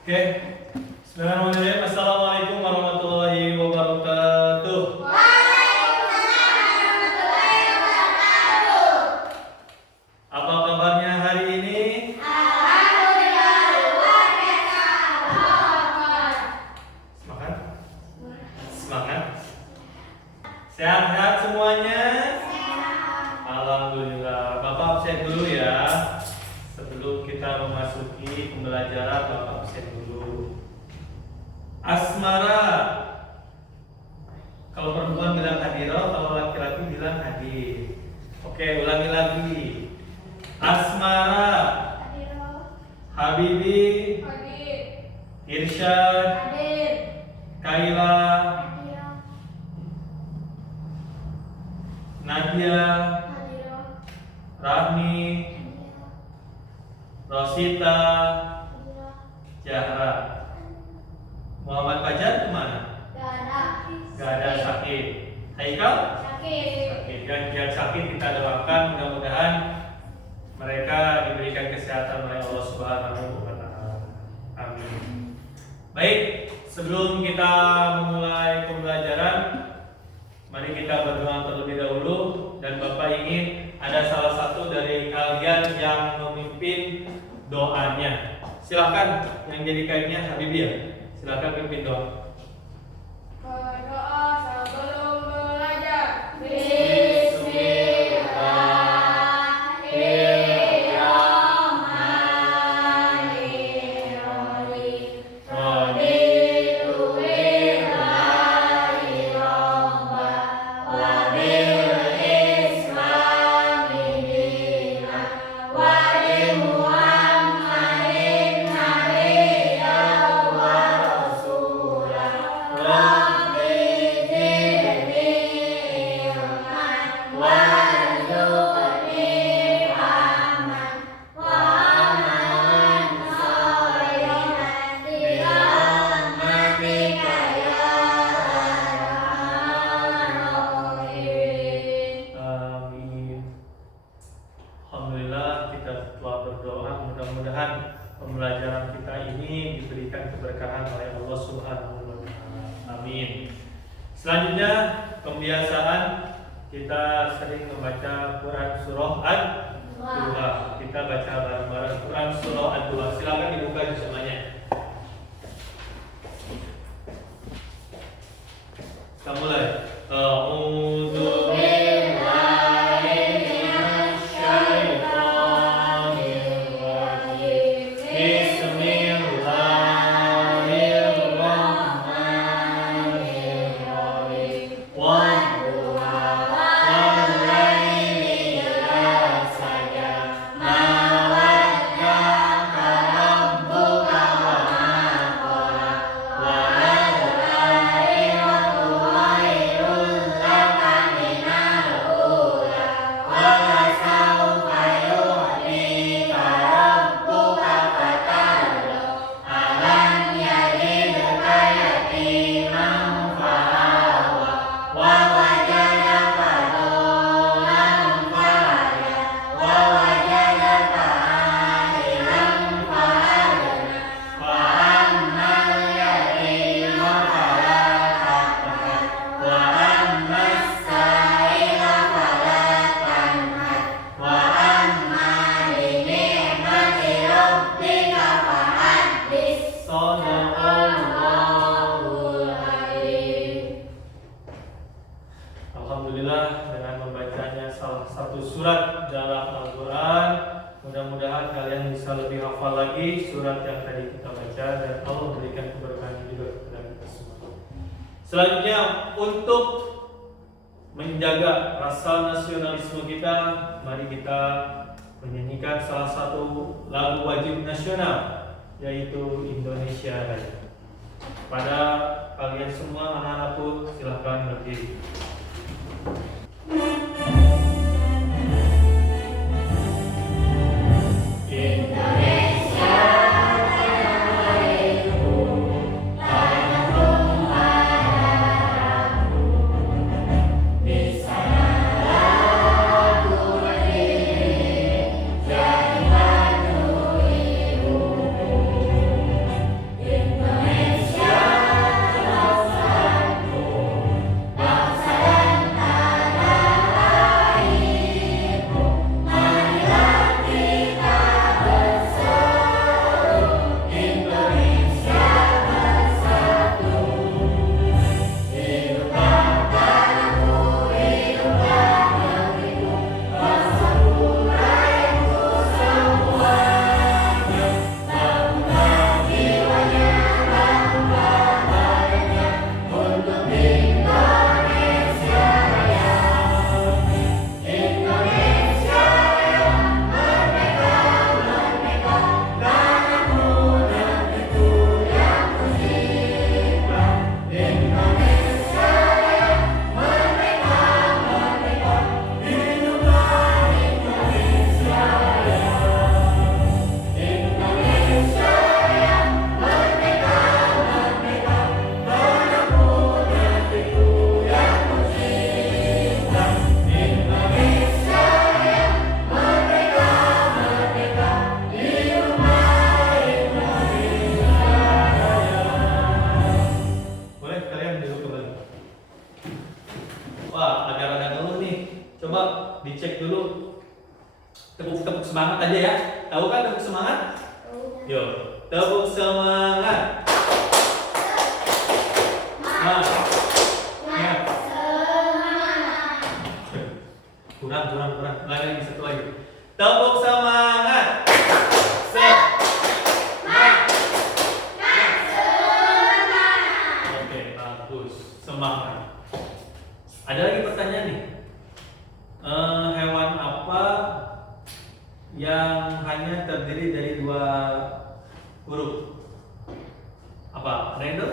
Oke, Bismillahirrahmanirrahim. Assalamualaikum warahmatullahi wabarakatuh. Apa kabarnya hari ini? Semangat? Semangat? Sehat-sehat semuanya? Alhamdulillah. Bapak absen dulu ya. Sebelum kita memasuki pembelajaran, Bapak absen dulu. Asmara. Kalau perempuan bilang hadiro, kalau laki-laki bilang hadir. Oke, ulangi lagi. Asmara, Habibi, Irsyad, Kaila, Nadia, Rahmi, Rosita, Zahra. Muhammad Fajar kemana? Gak ada, sakit. Haikal? Sakit. Yang sakit kita doakan, mudah-mudahan mereka diberikan kesehatan oleh Allah Subhanahu wa Ta'ala. Amin. Baik, sebelum kita memulai pembelajaran, mari kita berdoa terlebih dahulu. Dan Bapak ingin ada salah satu dari kalian yang memimpin doanya. Silakan yang jadi kainnya Habibie ya. Silakan pimpin doa. Berdoa sebelum belajar. Alhamdulillah kita telah berdoa, mudah-mudahan pembelajaran kita ini diberikan keberkahan oleh Allah Subhanahu wa Ta'ala. Amin. Selanjutnya kebiasaan kita sering membaca Quran surah Ad-Duha. Kita baca bareng-bareng Quran surah Ad-Duha. Silakan dibuka semuanya. Kita mulai. A'udzu Alhamdulillah, dengan membacanya salah satu surat dalam Al-Quran, mudah-mudahan kalian bisa lebih hafal lagi surat yang tadi kita baca, dan Allah berikan keberkahan juga kepada kita semua. Selanjutnya, untuk menjaga rasa nasionalisme kita, mari kita menyanyikan salah satu lagu wajib nasional, yaitu Indonesia Raya. Pada kalian semua, anak-anakku, silahkan berdiri. semangat aja ya. Tahu kan tepuk semangat? Yuk, tepuk semangat. Nah, ya. Kurang. Lagi satu lagi. Tepuk semangat. Oke, bagus. Semangat. Ada lagi pertanyaan nih. Hewan apa yang hanya terdiri dari 2 huruf? Apa? Ada yang tahu?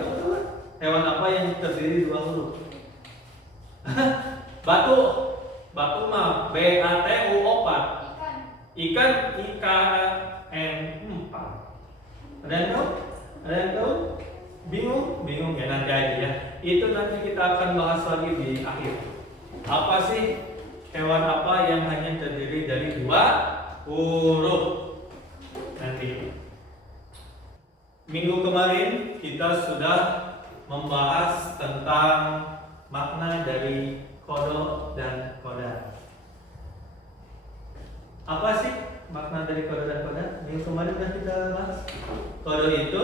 Hewan apa yang terdiri 2 huruf? Batu. Batu mah BATU 4. Ikan IKN 4. Ada yang tahu? Ada yang tahu? Bingung ya, nanti aja ya. Itu nanti kita akan bahas lagi di akhir. Apa sih hewan apa yang hanya terdiri dari 2 huruf? Nanti. Minggu kemarin kita sudah membahas tentang makna dari kodok dan koda. Apa sih makna dari kodok dan koda? Minggu kemarin sudah kita bahas. Kodok itu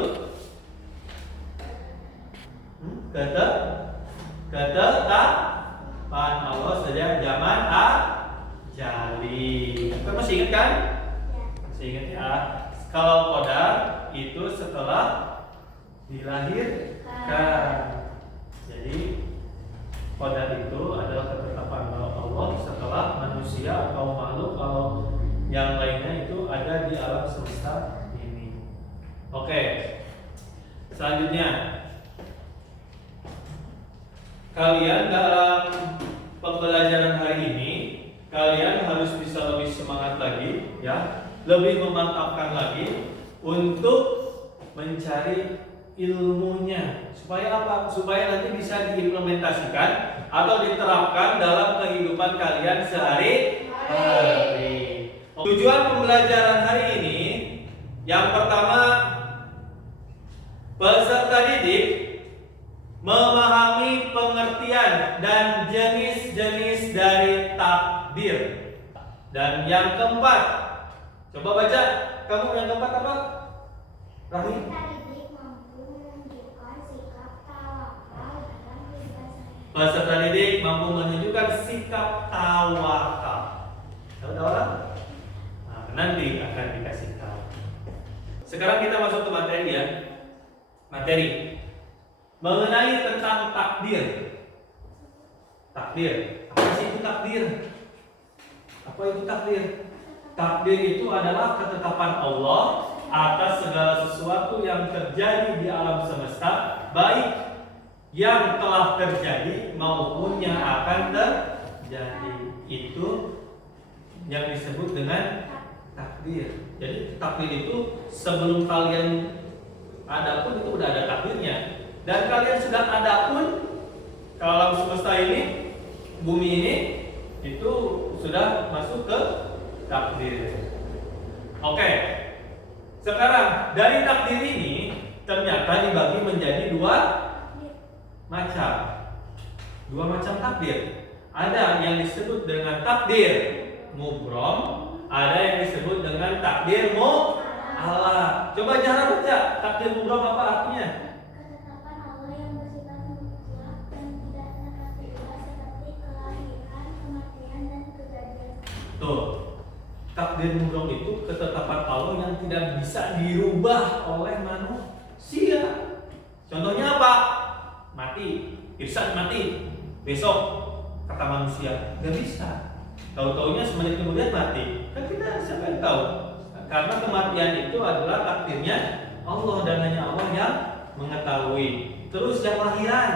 ketetapan Allah sejak zaman ajali. Kita masih ingat kan? Masih ingat ya. Kalau koda itu setelah dilahirkan. Jadi koda itu adalah ketetapan Allah setelah manusia atau makhluk kalau yang lainnya itu ada di alam semesta ini. Oke. Selanjutnya, kalian dalam pembelajaran hari ini kalian harus bisa lebih semangat lagi ya, lebih memantapkan lagi untuk mencari ilmunya. Supaya apa? Supaya nanti bisa diimplementasikan atau diterapkan dalam kehidupan kalian sehari-hari. Tujuan pembelajaran hari ini yang pertama, peserta didik memahami pengertian dan jenis-jenis dari takdir. Dan yang keempat, coba baca. Kamu yang keempat apa? Rahmi? Peserta didik mampu menunjukkan sikap tawakal. Tahu orang? Nah, nanti akan dikasih tahu. Sekarang kita masuk ke materi ya. Materi mengenai tentang takdir. Takdir. Apa sih itu takdir? Apa itu takdir? Takdir itu adalah ketetapan Allah atas segala sesuatu yang terjadi di alam semesta, baik yang telah terjadi maupun yang akan terjadi. Itu yang disebut dengan takdir. Jadi takdir itu sebelum kalian ada pun itu udah ada takdirnya. Dan kalian sudah ada pun ke alam semesta ini, bumi ini, itu sudah masuk ke takdir. Oke. Sekarang dari takdir ini ternyata dibagi menjadi 2 macam. 2 macam takdir. Ada yang disebut dengan takdir mubrom, ada yang disebut dengan takdir mu'allaq. Coba cara baca takdir mubrom apa artinya? Ketetapan Allah yang bersifat mutlak dan tidak terkendali seperti kelahiran, kematian dan kejadian. Tuh. Takdir mubrom itu ketetapan Allah yang tidak bisa dirubah oleh manusia. Contohnya apa? Mati, Irsan mati besok, kata manusia nggak bisa. Tahu-taunya semenit kemudian mati. Kan kita siapa yang tahu? Karena kematian itu adalah takdirnya Allah dan hanya Allah yang mengetahui. Terus yang lahiran,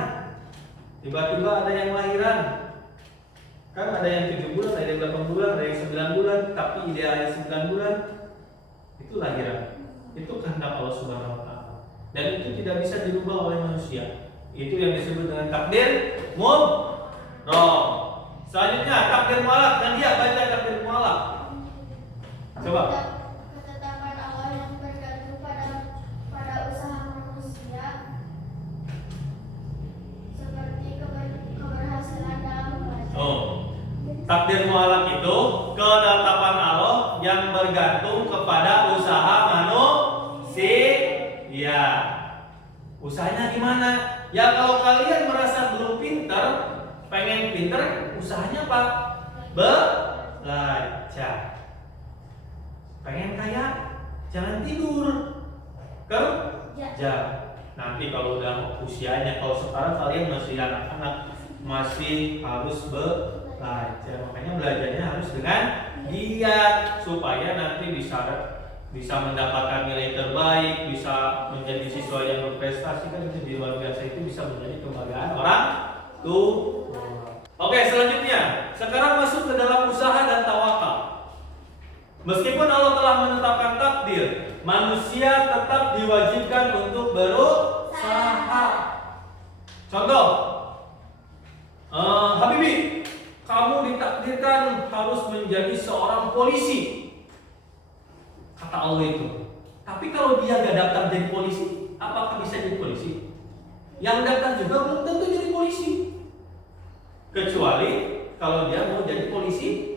tiba-tiba ada yang lahiran. Kan ada yang 7 bulan, ada yang 8 bulan, ada yang 9 bulan, tapi idealnya 9 bulan itu lahiran. Itu kehendak Allah Subhanahu wa taala. Dan itu tidak bisa dirubah oleh manusia. Itu yang disebut dengan takdir mubrom. Selanjutnya takdir mu'allaq. Dan dia baca takdir mu'allaq. Coba. Ketetapan Allah yang bergantung pada usaha manusia, seperti keberhasilan dalam belajar. Takdir mu'allaq itu ketetapan Allah yang bergantung kepada usaha manusia. Usahanya gimana? Ya kalau kalian merasa belum pinter, pengen pinter, usahanya apa? Belajar. Pengen kaya, jangan tidur, kerja. Nanti kalau udah usianya, kalau sekarang kalian masih anak-anak, masih harus belajar. Makanya belajarnya harus dengan giat supaya nanti bisa mendapatkan nilai terbaik, bisa menjadi siswa yang berprestasi, kan jadi luar biasa, itu bisa menjadi kebanggaan orang tua. Oke, selanjutnya sekarang masuk ke dalam usaha dan tawakal. Meskipun Allah telah menetapkan takdir, manusia tetap diwajibkan untuk berusaha. Contoh, Habibi, kamu ditakdirkan harus menjadi seorang polisi, kata Allah itu. Tapi kalau dia gak daftar jadi polisi, apakah bisa jadi polisi? Yang daftar juga belum tentu jadi polisi, kecuali kalau dia mau jadi polisi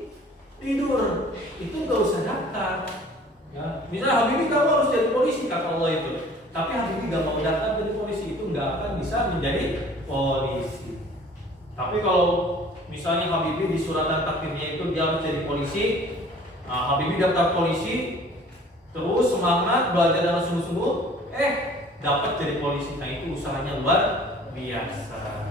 tidur, itu gak usah daftar. Ya, misalnya Habibi kamu harus jadi polisi, kata Allah itu. Tapi Habibi gak mau daftar jadi polisi, itu gak akan bisa menjadi polisi. Tapi kalau misalnya Habibi di suratan takdirnya itu dia harus jadi polisi, Habibi daftar polisi, terus semangat belajar dengan sungguh-sungguh, dapat jadi polisi. Nah itu usahanya luar biasa.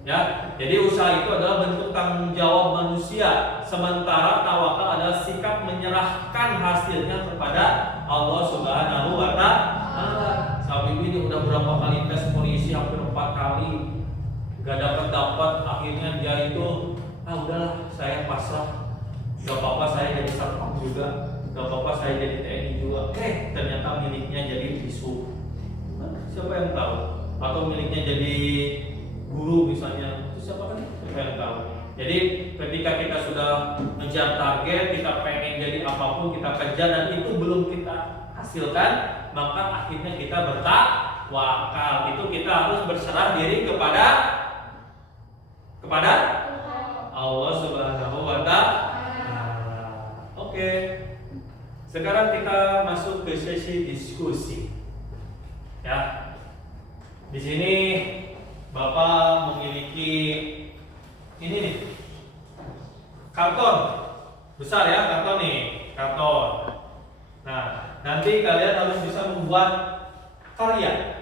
Ya, jadi usaha itu adalah bentuk tanggung jawab manusia, sementara tawakal adalah sikap menyerahkan hasilnya kepada Allah Subhanahu wa Ta'ala. Habibi ini udah berapa kali tes polisi, hampir 4 kali, gak dapat. Akhirnya dia itu, udahlah saya pasrah, gak apa-apa saya jadi satpam juga, gak apa-apa saya jadi TNI juga. Ternyata miliknya jadi bisu. Siapa yang tahu? Atau miliknya jadi guru misalnya, itu siapa yang tahu? Jadi ketika kita sudah mengejar target, kita pengen jadi apapun, kita kejar dan itu belum kita hasilkan, maka akhirnya kita bertawakal. Itu kita harus berserah diri kepada Allah Subhanahu wa Ta'ala. Oke. Sekarang kita masuk ke sesi diskusi. Ya. Di sini Bapak memiliki ini nih, karton besar ya, karton. Nah, nanti kalian harus bisa membuat karya,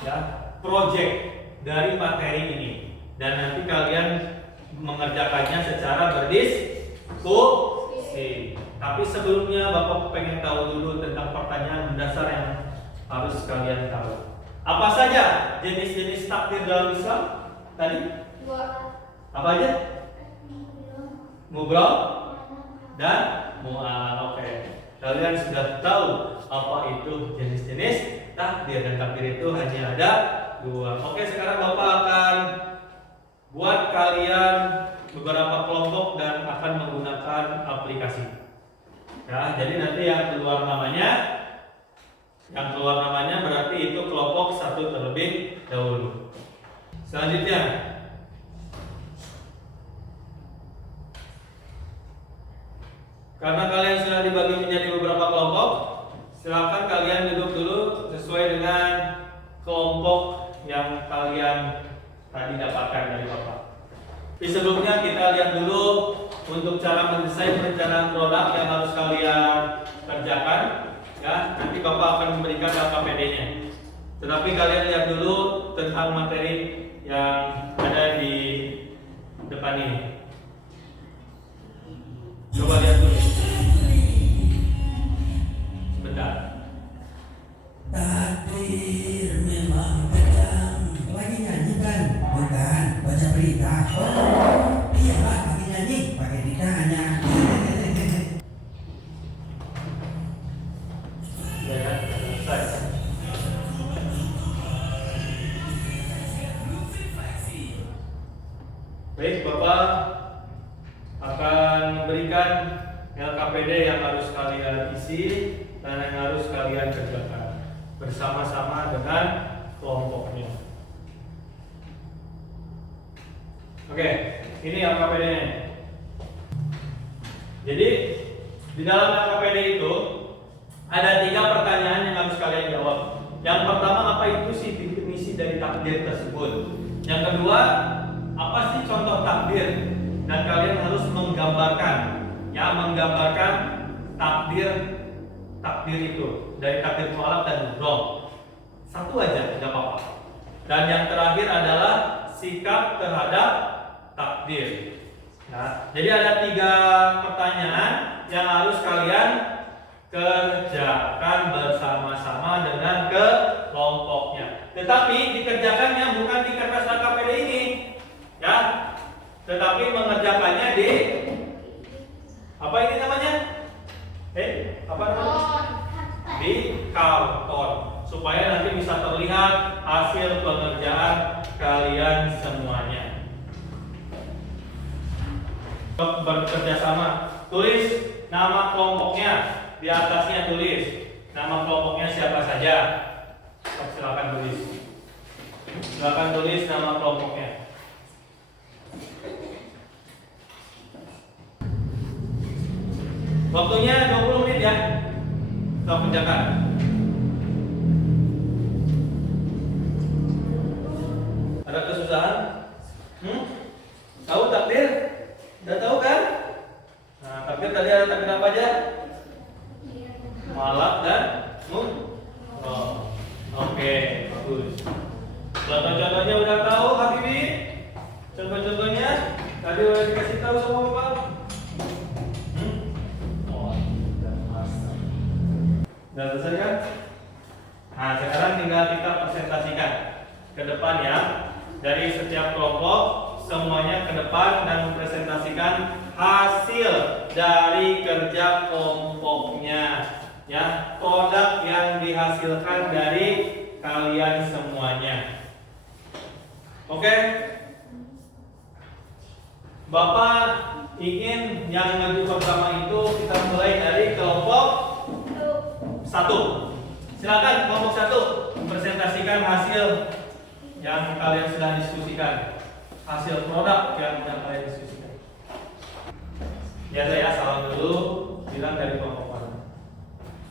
ya, project dari materi ini, dan nanti kalian mengerjakannya secara berdiskusi. Tapi sebelumnya Bapak pengen tahu dulu tentang pertanyaan mendasar yang harus kalian tahu. Apa saja jenis-jenis takdir dalam Islam tadi? 2. Apa aja? Mubrah dan mu'al. Oke. Kalian sudah tahu apa itu jenis-jenis takdir, dan takdir itu hanya ada 2. Oke, sekarang Bapak akan buat kalian beberapa kelompok dan akan menggunakan aplikasi. Ya, jadi nanti yang keluar namanya berarti itu kelompok 1 terlebih dahulu. Selanjutnya, karena kalian sudah dibagi menjadi beberapa kelompok, silakan kalian duduk dulu sesuai dengan kelompok yang kalian tadi dapatkan dari Bapak. Di sebelumnya kita lihat dulu untuk cara mendesain perencanaan produk yang harus kalian kerjakan. Ya, nanti Bapak akan memberikan KPD-nya. Tetapi kalian lihat dulu tentang materi yang ada di depan ini. Coba lihat dulu. Sebentar. Takdir memang kejam. Lagi nyanyi kan? Bukan, baca berita. Oh, iya Pak, lagi nyanyi, pakai ditanya. Baik, Bapak akan memberikan LKPD yang harus kalian isi dan yang harus kalian kerjakan bersama-sama dengan kelompoknya. Oke, ini LKPD-nya. Jadi Di dalam KKPD itu ada 3 pertanyaan yang harus kalian jawab. Yang pertama, apa itu sih definisi dari takdir tersebut? Yang kedua, apa sih contoh takdir? Dan kalian harus menggambarkan, ya, menggambarkan takdir itu dari takdir mualaf dan mubrom. Satu aja, tidak apa-apa. Dan yang terakhir adalah sikap terhadap takdir. Nah, jadi ada 3 pertanyaan yang harus kalian kerjakan bersama-sama dengan kelompoknya. Tetapi dikerjakannya bukan di kertas KKPD ini, ya, tetapi mengerjakannya di apa ini namanya? Apa namanya? Di karton, supaya nanti bisa terlihat hasil pengerjaan kalian semuanya. Bekerja sama, tulis nama kelompoknya, di atasnya tulis nama kelompoknya siapa saja. Silakan tulis nama kelompoknya. Waktunya 20 menit ya. Kita kerjakan. Ada kesusahan? Tahu takdir? Udah tahu kan? Nah, takdir tadi ada takdir apa aja? Mualaf dan mubrom. Oke, bagus. Contoh-contohnya udah tahu, Habibi? Contoh-contohnya tadi udah dikasih tahu sama Bapak? Udah selesai kan? Nah, sekarang tinggal kita presentasikan ke depan ya. Dari setiap kelompok semuanya ke depan dan mempresentasikan hasil dari kerja kelompoknya, ya, produk yang dihasilkan dari kalian semuanya. Oke? Bapak ingin yang maju pertama itu kita mulai dari kelompok 1. Silakan kelompok 1 mempresentasikan hasil yang kalian sedang diskusikan, hasil produk yang kalian diskusikan. Ya, saya salam dulu, bilang dari kelompok mana.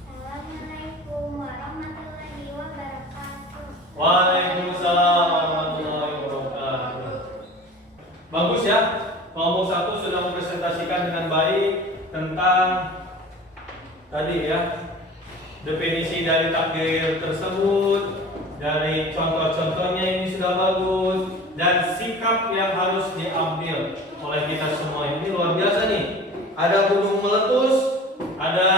Assalamualaikum warahmatullahi wabarakatuh. Waalaikumsalam warahmatullahi wabarakatuh. Bagus ya, kelompok 1 sudah mempresentasikan dengan baik tentang tadi ya, definisi dari takdir tersebut, dari contoh-contohnya ini sudah bagus, dan sikap yang harus diambil oleh kita semua. Ini luar biasa nih. Ada gunung meletus, ada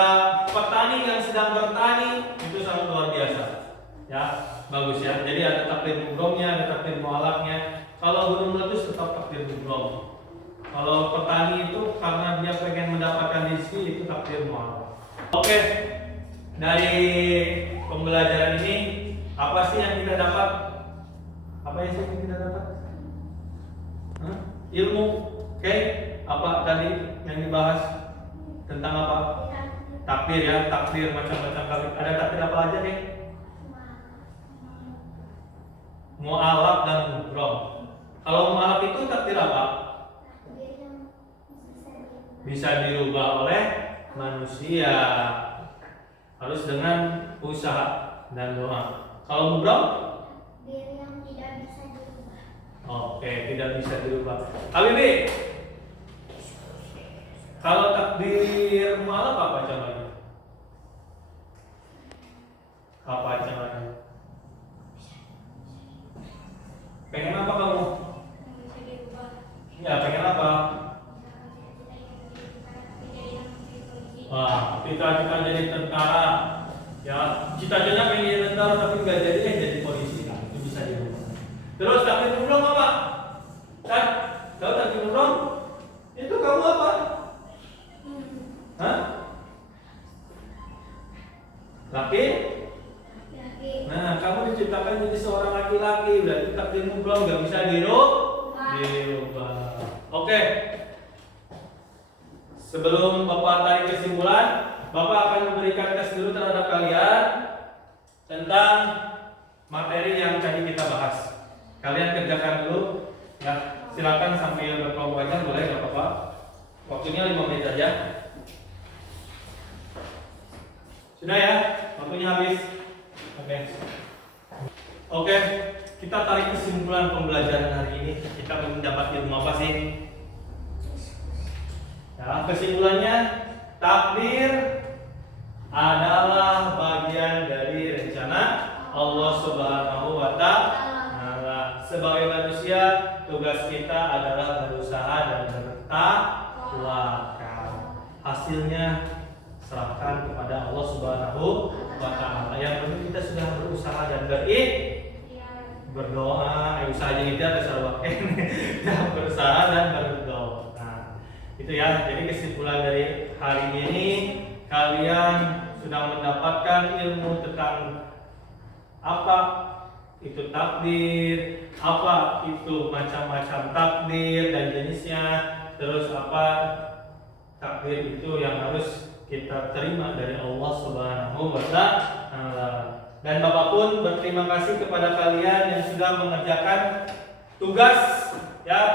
petani yang sedang bertani, itu sangat luar biasa. Ya, bagus ya. Jadi ada takdir mubromnya, ada takdir mualafnya. Kalau gunung meletus tetap takdir mubrom. Kalau petani itu karena dia pengen mendapatkan rezeki, itu takdir mualaf. Oke. Dari pembelajaran ini, apa sih yang kita dapat? Apa yang kita dapat? Ilmu. Oke. Apa tadi yang dibahas? Tentang apa? Takdir ya, takdir macam-macam takdir. Ada takdir apa aja nih? Mualaf dan mubrom. Kalau mualaf itu takdir apa? Bisa dirubah oleh manusia. Harus dengan usaha dan doa. Kalau mubrom? Yang tidak bisa dirubah. Oke, tidak bisa dirubah. Habibi, kalau takdir mualaf apa caranya? Apa caranya? Pengen apa kamu? Ya, pengen apa? Wah, cita-cita jadi tentara. Ya, cita-citanya pengen jadi tentara tapi nggak jadi, jadi polisi kan? Itu bisa dirubah. Terus takdir mubrom apa? Kan? Tahu takdir mubrom? Itu kamu apa? Hah? Laki? Nah, kamu diciptakan jadi seorang laki-laki, berarti takdir mubrom nggak bisa dirubah. Oke. Sebelum Bapak tarik kesimpulan, Bapak akan memberikan tes dulu terhadap kalian tentang materi yang tadi kita bahas. Kalian kerjakan dulu, ya. Silakan sambil berkelompok aja, boleh nggak apa-apa. Waktunya 5 menit aja. Sudah ya? Waktunya habis. Oke, kita tarik kesimpulan pembelajaran hari ini. Kita mendapat ilmu apa sih? Ya, kesimpulannya takdir adalah bagian dari rencana Allah Subhanahu wa Ta'ala. Sebagai manusia, tugas kita adalah berusaha dan bertawakal. Hasilnya serahkan kepada Allah Subhanahu wa Ta'ala. Yang penting kita sudah berusaha dan berdoa. Usaha aja kita berusaha dan berdoa. Nah, itu ya. Jadi kesimpulan dari hari ini, kalian sudah mendapatkan ilmu tentang apa itu takdir, apa itu macam-macam takdir dan jenisnya, terus apa takdir itu yang harus kita terima dari Allah Subhanahu wa Ta'ala. Dan Bapak pun berterima kasih kepada kalian yang sudah mengerjakan tugas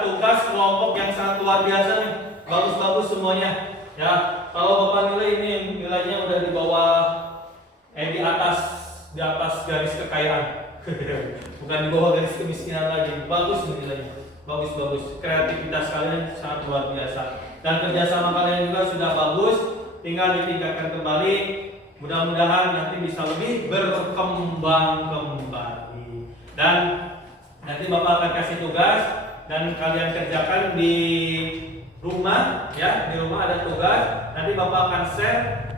tugas kelompok yang sangat luar biasa nih. Bagus-bagus semuanya. Ya, kalau Bapak nilai ini nilainya udah di bawah di atas garis kekayaan. Bukan di bawah garis kemiskinan lagi. Bagus nilainya. Bagus-bagus. Kreativitas kalian sangat luar biasa. Dan kerjasama kalian juga sudah bagus. Tinggal ditingkatkan kembali. Mudah-mudahan nanti bisa lebih berkembang kembali. Dan nanti Bapak akan kasih tugas dan kalian kerjakan di rumah ya. Di rumah ada tugas. Nanti Bapak akan share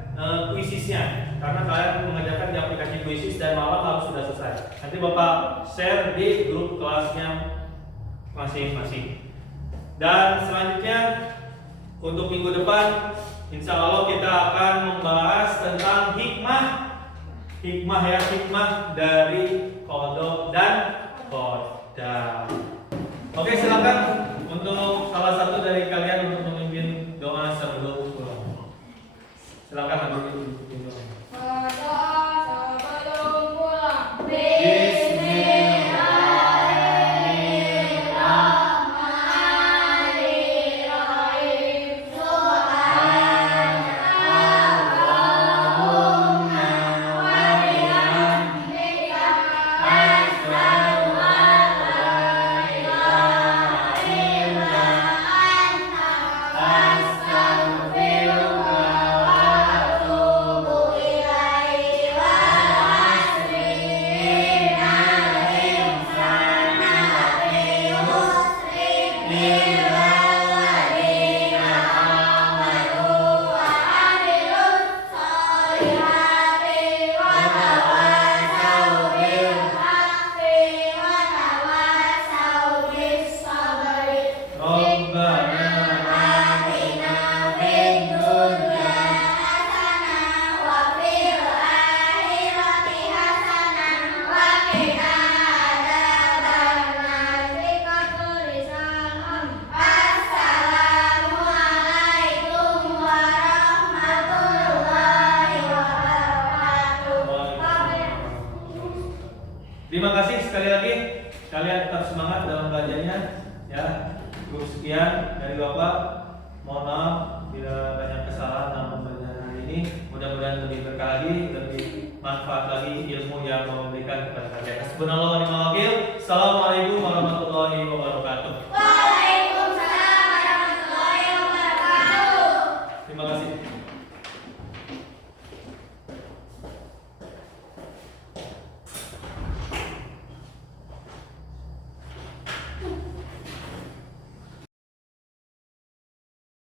kuisisnya karena kalian mengerjakan di aplikasi kuisis dan malam harus sudah selesai. Nanti Bapak share di grup kelasnya masing-masing. Dan selanjutnya untuk minggu depan insya Allah kita akan membahas tentang hikmah dari qada dan qadar. Oke, silakan untuk salah satu dari kalian untuk memimpin doa sebelum pulang. Silakan Habib. Berdoa sebelum pulang. Terima kasih sekali lagi. Kalian tetap semangat dalam belajarnya ya. Cukup sekian dari Bapak. Mohon maaf bila banyak kesalahan dalam pembelajaran hari ini. Mudah-mudahan lebih berkah lagi, lebih manfaat lagi ilmu yang Bapak berikan kepada kalian. Hasbunallahu wa ni'mal wakil. Assalamualaikum warahmatullahi wabarakatuh. Waalaikumsalam warahmatullahi wabarakatuh. Terima kasih.